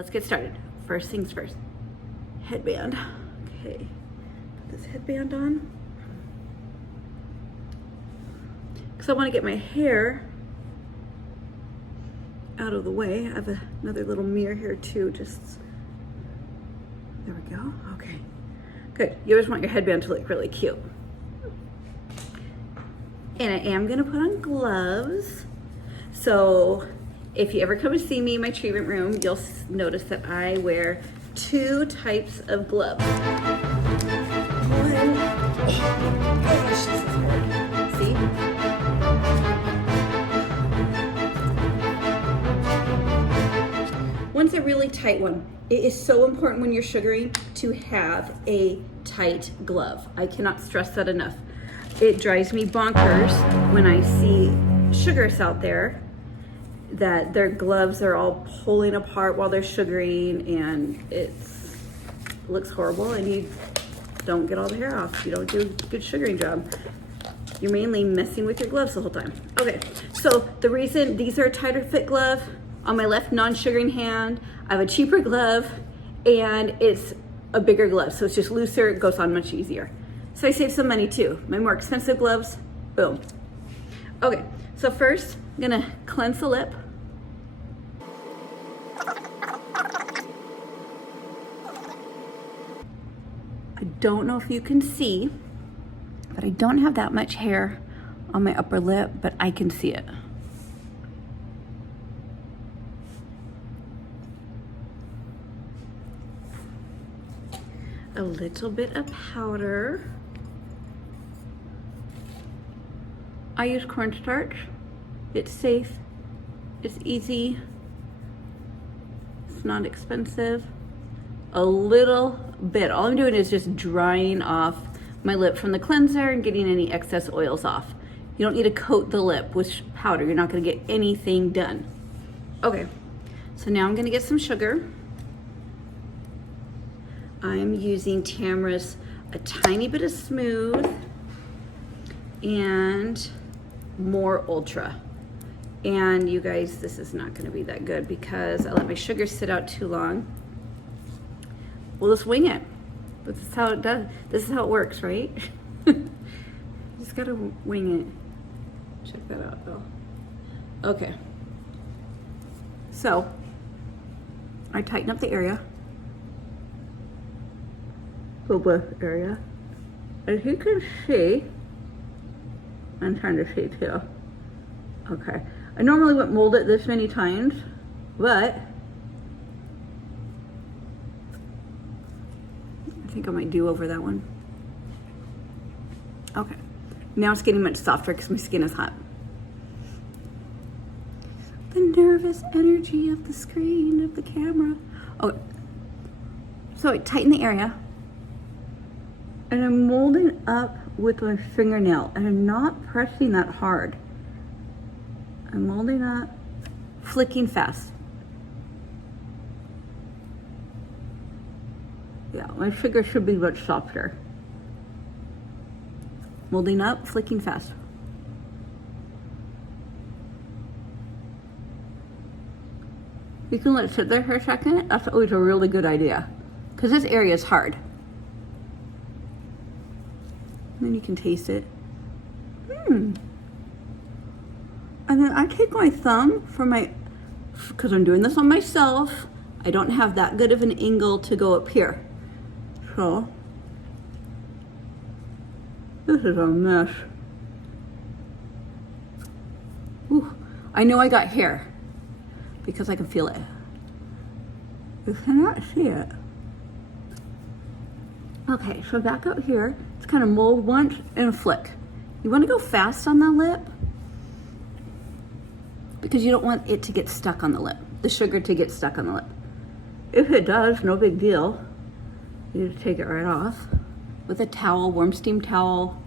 let's get started. First things first, headband. Okay, put this headband on. Because I want to get my hair out of the way. I have another little mirror here too, there we go, okay. Good, you always want your headband to look really cute. And I am gonna put on gloves. So if you ever come to see me in my treatment room, you'll notice that I wear 2 types of gloves. One, oh gosh, this is hard. See? One's a really tight one. It is so important when you're sugaring to have a tight glove. I cannot stress that enough. It drives me bonkers when I see sugarists out there that their gloves are all pulling apart while they're sugaring, and it looks horrible, and you don't get all the hair off. You don't do a good sugaring job. You're mainly messing with your gloves the whole time. Okay, so the reason these are a tighter fit glove, on my left non-sugaring hand, I have a cheaper glove, and it's a bigger glove, so it's just looser, it goes on much easier. So I save some money too. My more expensive gloves, boom. Okay, so first, I'm gonna cleanse the lip. I don't know if you can see, but I don't have that much hair on my upper lip, but I can see it. A little bit of powder. I use cornstarch. It's safe, it's easy, it's not expensive. A little bit. All I'm doing is just drying off my lip from the cleanser and getting any excess oils off. You don't need to coat the lip with powder. You're not gonna get anything done. Okay, so now I'm gonna get some sugar. I'm using Tamara's a tiny bit of smooth and more ultra. And you guys, this is not gonna be that good because I let my sugar sit out too long. We'll just wing it. This is how it does. This is how it works, right? Just gotta wing it. Check that out though. Okay. So, I tighten up the area. Area. As you can see, I'm trying to see too. Okay. I normally wouldn't mold it this many times, but I think I might do over that one. Okay. Now it's getting much softer because my skin is hot. The nervous energy of the screen, of the camera. Okay. So I tighten the area. And I'm molding up with my fingernail, and I'm not pressing that hard. I'm molding up, flicking fast. Yeah, my sugar should be much softer. Molding up, flicking fast. You can let it sit there for a second. That's always a really good idea, because this area is hard. And then you can taste it. And then I take my thumb for because I'm doing this on myself, I don't have that good of an angle to go up here. So, this is a mess. Ooh, I know I got hair because I can feel it. You cannot see it. Okay, so back up here, it's kind of mold once and a flick. You want to go fast on the lip because you don't want it to get stuck on the lip, the sugar to get stuck on the lip. If it does, no big deal. You just take it right off with a towel, warm steam towel,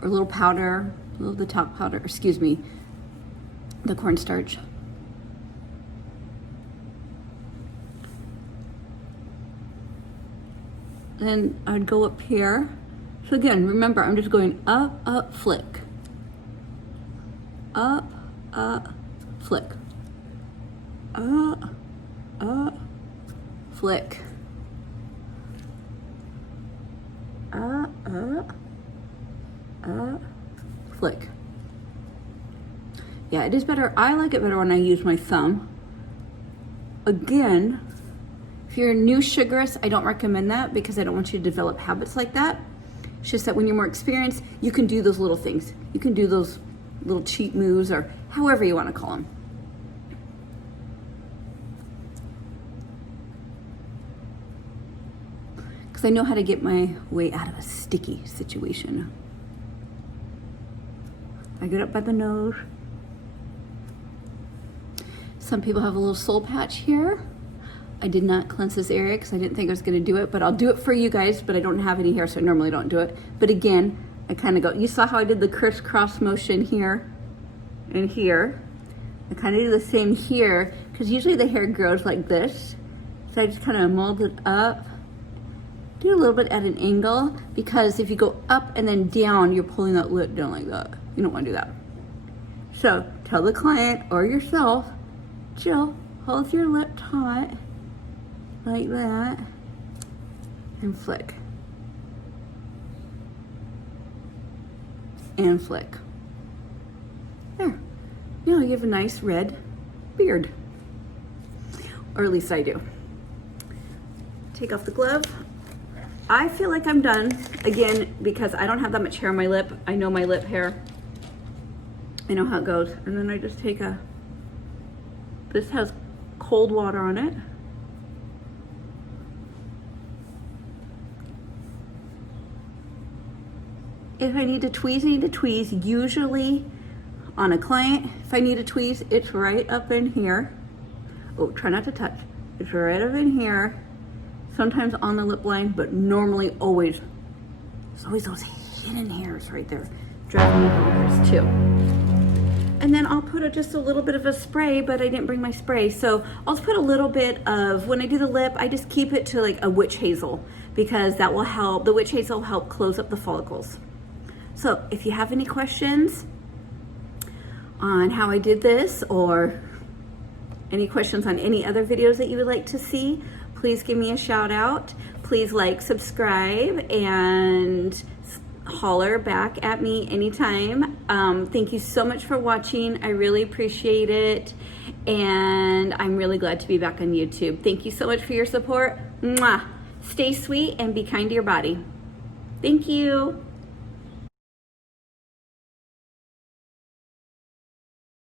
or a little powder, a little of the talc powder, excuse me, the cornstarch. Then I'd go up here. So again, remember, I'm just going up, up, flick. Up, flick. Up, flick. Flick. Yeah, it is better. I like it better when I use my thumb. Again, if you're a new sugarist, I don't recommend that because I don't want you to develop habits like that. It's just that when you're more experienced, you can do those little things. You can do those little cheat moves or however you want to call them. Because I know how to get my way out of a sticky situation. I get up by the nose. Some people have a little soul patch here. I did not cleanse this area because I didn't think I was going to do it, but I'll do it for you guys, but I don't have any hair, so I normally don't do it. But again, I kind of go, you saw how I did the crisscross motion here and here. I kind of do the same here because usually the hair grows like this. So I just kind of mold it up. Do a little bit at an angle because if you go up and then down, you're pulling that lip down like that. You don't want to do that. So tell the client or yourself, Jill, hold your lip taut like that and flick. And flick. There. Now you have a nice red beard. Or at least I do. Take off the glove. I feel like I'm done, again, because I don't have that much hair on my lip. I know my lip hair. I know how it goes. And then I just take this has cold water on it. If I need to tweeze, I need to tweeze. Usually on a client, if I need to tweeze, it's right up in here. Oh, try not to touch. It's right up in here. Sometimes on the lip line, but normally always. There's always those hidden hairs right there. Driving me bonkers too. And then I'll put just a little bit of a spray, but I didn't bring my spray. So I'll just put a little bit of, when I do the lip, I just keep it to like a witch hazel because that will help, the witch hazel will help close up the follicles. So if you have any questions on how I did this or any questions on any other videos that you would like to see, please give me a shout out. Please like, subscribe, and holler back at me anytime. Thank you so much for watching. I really appreciate it. And I'm really glad to be back on YouTube. Thank you so much for your support. Mwah. Stay sweet and be kind to your body. Thank you.